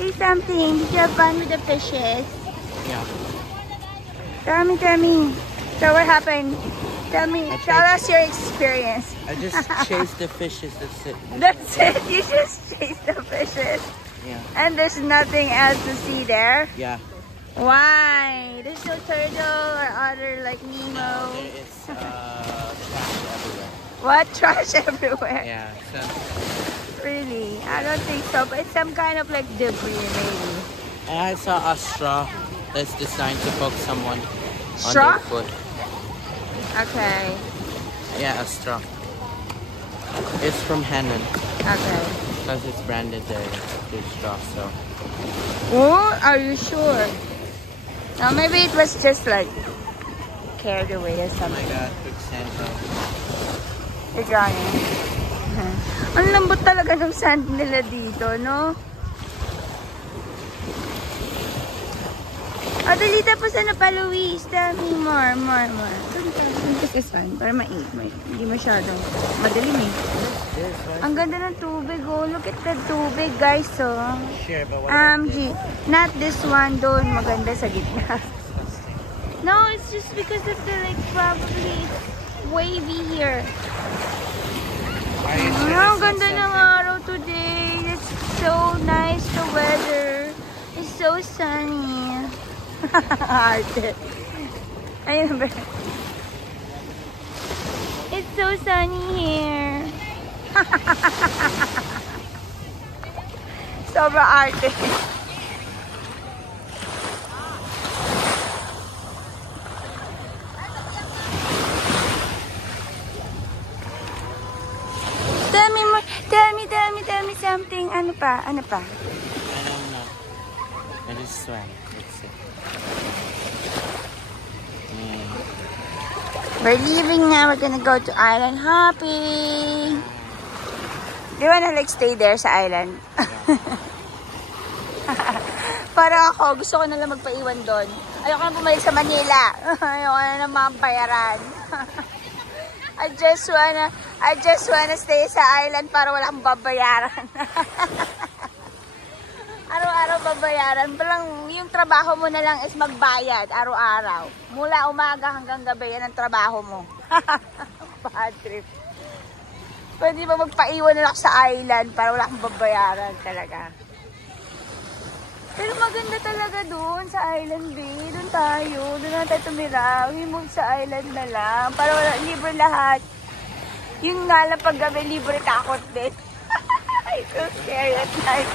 Say something. Did you have fun with the fishes? Yeah. Tell me. So what happened? Tell us your experience. I just chased the fishes. That's it. That's it? You just chased the fishes? Yeah. And there's nothing else to see there? Yeah. Why? There's no turtle or other like Nemo? There is trash everywhere. What? Trash everywhere? Yeah. So, Really? I don't think so, but it's some kind of like debris maybe. and I saw a straw that's designed to poke someone Straw? on their foot. Okay. Yeah, a straw. It's from Hanon Okay. because it's branded there. The straw. So Oh, are you sure? No, maybe it was just like carried away or oh my something. God, quicksand. You're drowning. Ang lambot talaga ng sand nila dito, no? Oh, dali tapos ano pa, Luis? Tell me more. This is fun. Para hindi masyadong madilim eh. Ang ganda ng tubig, oh. Look at the tubig, guys, oh. Sure, but what about this? Not this one, doon. Maganda sa gitna. No, it's just because of the, like, probably wavy here. Ang ganda ng araw today. It's so nice, the weather. It's so sunny. Arte. Ayun ba? It's so sunny here. Sobra arte. Tell me something. Ano pa? I don't know. I just swam. That's it. We're leaving now. We're gonna go to island hopping. Do you wanna like stay there sa island? Para ako, gusto ko na lang magpaiwan doon. Ayoko na bumalik sa Manila. Ayoko na naman bayaran. I just wanna stay sa island para wala akong babayaran. Araw-araw babayaran. Palang yung trabaho mo na lang is magbayad araw-araw. Mula umaga hanggang gabi yan ang trabaho mo. Bad trip. Pwede ba magpaiwan na lang sa island para wala akong babayaran talaga. Pero maganda talaga doon sa island, babe. Doon tayo. Doon na tayo tumira. We move sa island na lang. Para wala, libre lahat. Yun nga lang pag gabi, libre takot din. It's so scary at night.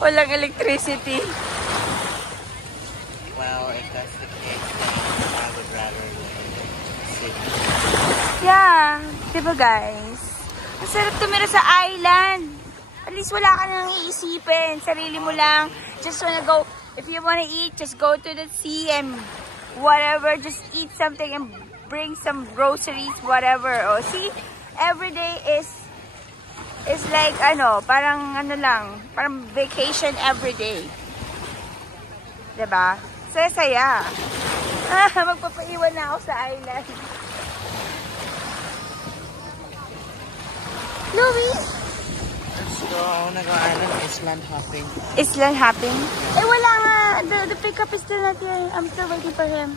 Walang electricity. Well, if that's the case, then I would rather sit. Yeah. Diba guys? Ang sarap tumira sa island. At least wala ka nang iisipin. Sarili mo lang. Just wanna go. If you wanna eat, just go to the sea and whatever. Just eat something and bring some groceries, whatever. Oh, see? Every day is like, parang parang vacation every day. Diba? Saya-saya. Magpapaiwan na ako sa island. Louis? Let's go. I wanna go island hopping. Island hopping? Eh, wala nga. The pickup is still not here. I'm still waiting for him.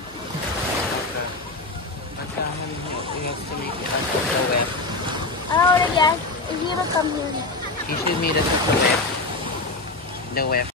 We have to meet at the web. Oh, yeah. If you ever come here. He should meet us at the web. The web.